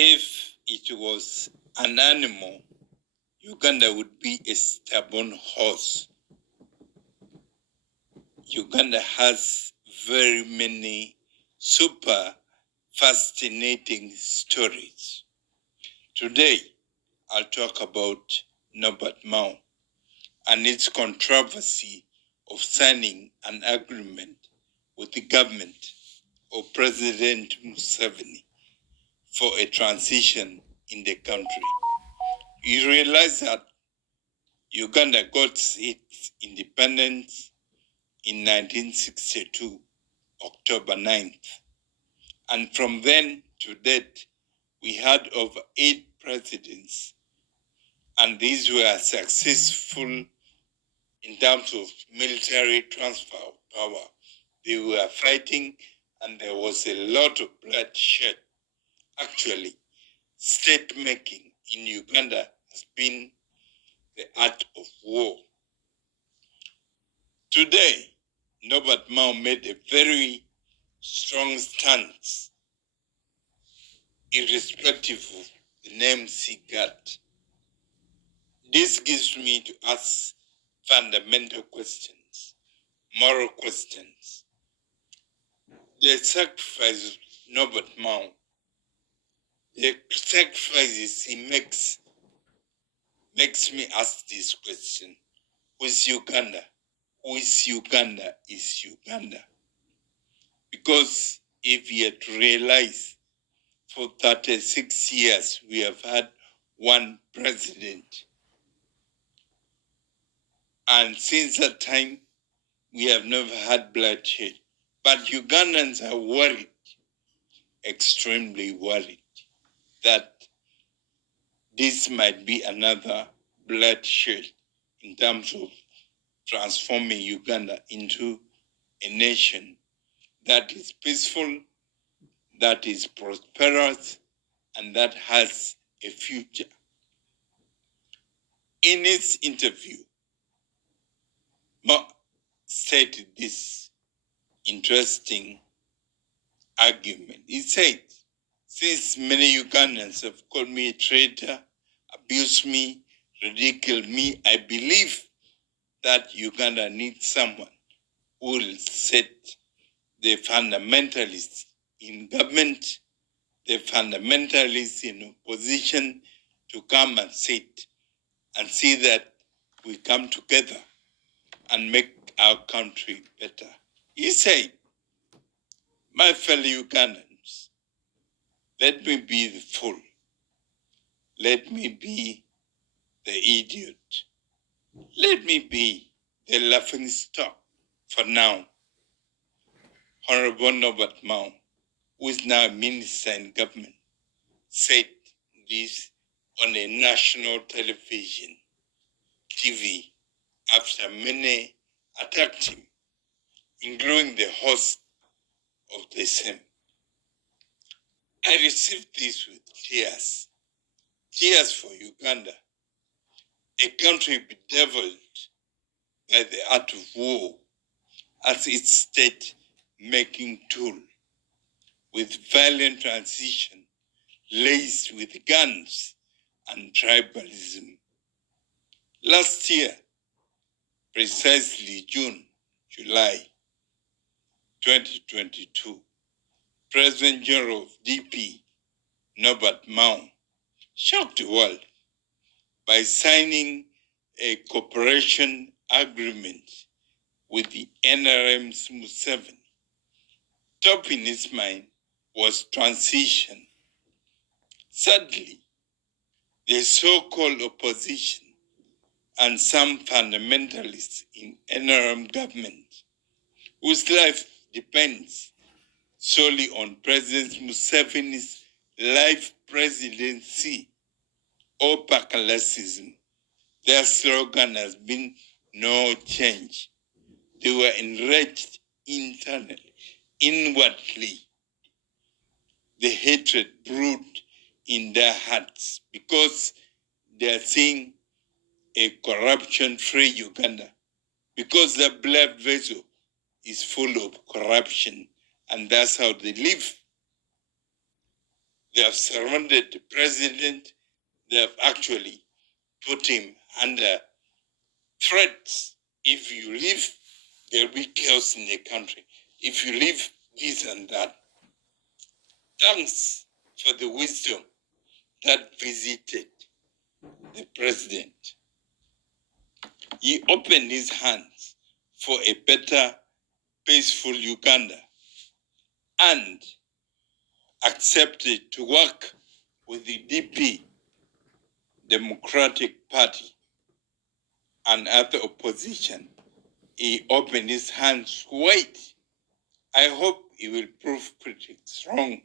If it was an animal, Uganda would be a stubborn horse. Uganda has very many super fascinating stories. Today, I'll talk about Norbert Mao and its controversy of signing an agreement with the government of President Museveni for a transition in the country. You realize that Uganda got its independence in 1962, October 9th. And from then to date, we had over 8 presidents. And these were successful in terms of military transfer of power. They were fighting and there was a lot of bloodshed. Actually, state making in Uganda has been the art of war. Today, Norbert Mao made a very strong stance, irrespective of the names he got. This gives me to ask fundamental questions, moral questions. The sacrifice of Norbert Mao, the sacrifices he makes me ask this question. Who is Uganda? Who is Uganda is Uganda. Because if you had to realize for 36 years we have had one president, and since that time we have never had bloodshed. But Ugandans are worried, extremely worried, that this might be another bloodshed in terms of transforming Uganda into a nation that is peaceful, that is prosperous, and that has a future. In his interview, Mao stated this interesting argument. He said, since many Ugandans have called me a traitor, abused me, ridiculed me, I believe that Uganda needs someone who will set the fundamentalists in government, the fundamentalists in opposition to come and sit and see that we come together and make our country better. He said, my fellow Ugandans, let me be the fool. Let me be the idiot. Let me be the laughing stock for now. Honorable Norbert Mao, who is now a minister in government, said this on a national television, TV, after many attacked him, including the host of the same. I received this with tears. Tears for Uganda, a country bedeviled by the art of war as its state-making tool, with violent transition laced with guns and tribalism. Last year, precisely July 2022, President General of DP, Norbert Mao, shocked the world by signing a cooperation agreement with the NRM's Museveni. Top in his mind was transition. Sadly, the so-called opposition and some fundamentalists in NRM government, whose life depends solely on President Museveni's life presidency or parallelism, their slogan has been no change. They were enraged internally, inwardly. The hatred brewed in their hearts because they are seeing a corruption-free Uganda, because their blood vessel is full of corruption, and that's how they live. They have surrounded the president. They have actually put him under threats. If you leave, there will be chaos in the country. If you leave this and that. Thanks for the wisdom that visited the president. He opened his hands for a better, peaceful Uganda and accepted to work with the DP, Democratic Party, and other opposition. He opened his hands wide. I hope he will prove pretty strong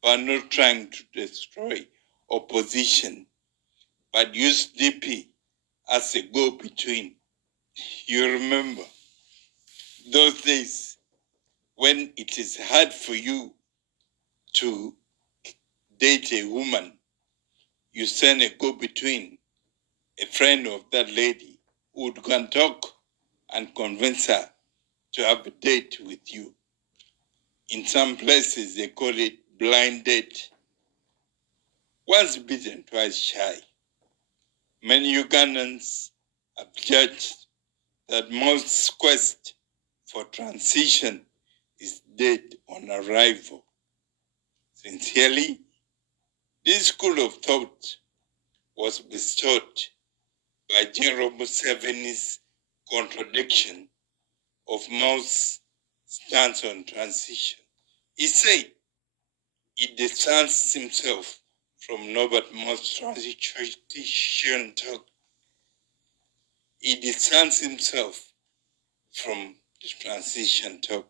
by not trying to destroy opposition, but use DP as a go-between. You remember those days when it is hard for you to date a woman, you send a go-between, a friend of that lady who can talk and convince her to have a date with you. In some places, they call it blind date. Once bitten, twice shy. Many Ugandans have judged that Mao's quest for transition is dead on arrival. Sincerely, this school of thought was bestowed by General Museveni's contradiction of Mao's stance on transition. He said he distanced himself from Norbert Mao's transition talk. He distanced himself from the transition talk.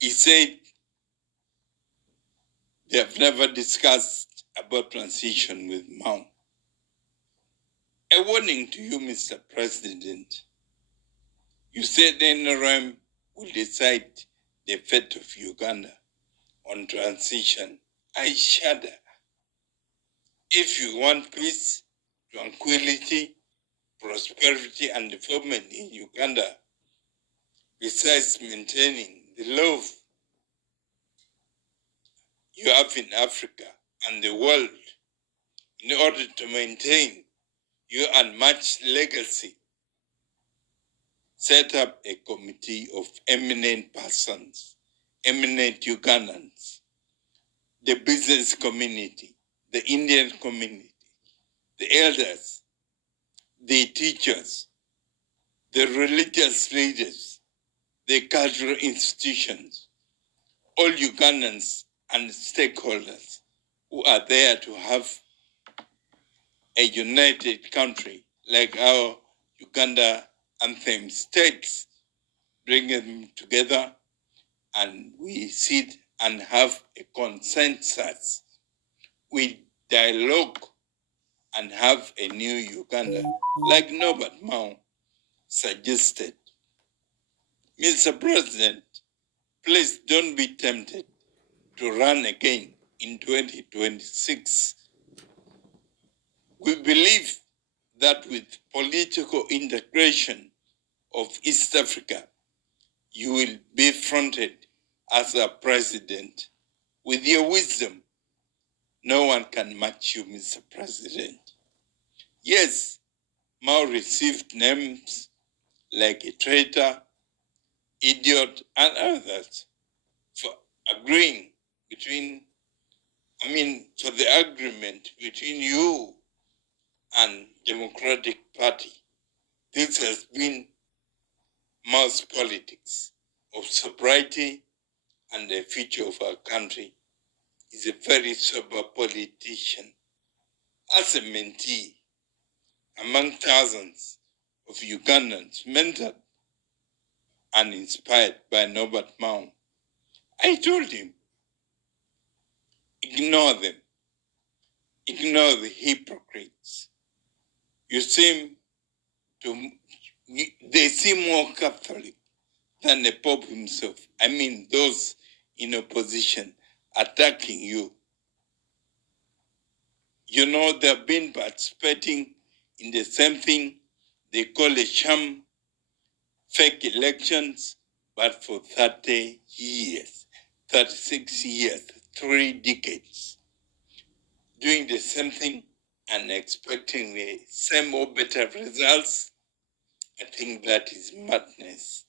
He said they have never discussed about transition with Mao. A warning to you, Mr. President. You said NRM will decide the fate of Uganda on transition. I shudder. If you want peace, tranquility, prosperity, and development in Uganda, besides maintaining the love you have in Africa and the world, in order to maintain your unmatched legacy, set up a committee of eminent persons, eminent Ugandans, the business community, the Indian community, the elders, the teachers, the religious leaders, the cultural institutions, all Ugandans and stakeholders who are there to have a united country like our Uganda anthem states, bring them together and we sit and have a consensus. We dialogue and have a new Uganda, like Norbert Mao suggested. Mr. President, please don't be tempted to run again in 2026. We believe that with political integration of East Africa, you will be fronted as a president. With your wisdom, no one can match you, Mr. President. Yes, Mao received names like a traitor, idiot, and others for agreeing for the agreement between you and Democratic Party. This has been Mao's politics of sobriety and the future of our country. He's a very sober politician. As a mentee among thousands of Ugandans mentored and inspired by Norbert Mao, I told him, ignore them. Ignore the hypocrites. They seem more Catholic than the Pope himself. Those in opposition attacking you. They've been participating in the same thing they call a sham, fake elections, but for 30 years, 36 years, 3 decades, doing the same thing and expecting the same or better results. I think that is madness.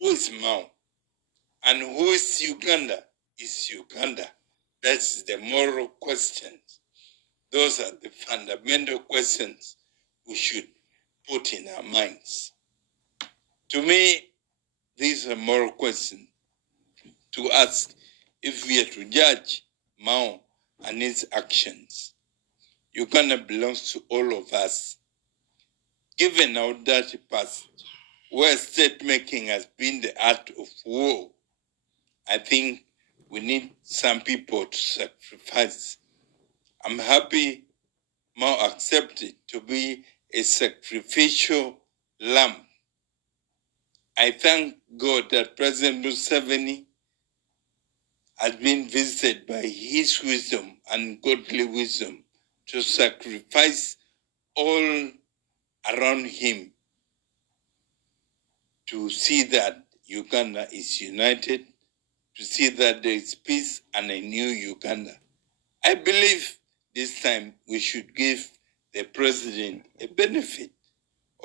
Who is Mao? And who is Uganda? Is Uganda? That's the moral questions. Those are the fundamental questions we should put in our minds. To me, these are moral questions to ask if we are to judge Mao and his actions. Uganda belongs to all of us. Given our dirty past, where state making has been the art of war, I think we need some people to sacrifice. I'm happy Mao accepted to be a sacrificial lamb. I thank God that President Museveni has been visited by his wisdom and godly wisdom to sacrifice all around him to see that Uganda is united, to see that there is peace and a new Uganda. I believe this time we should give the president a benefit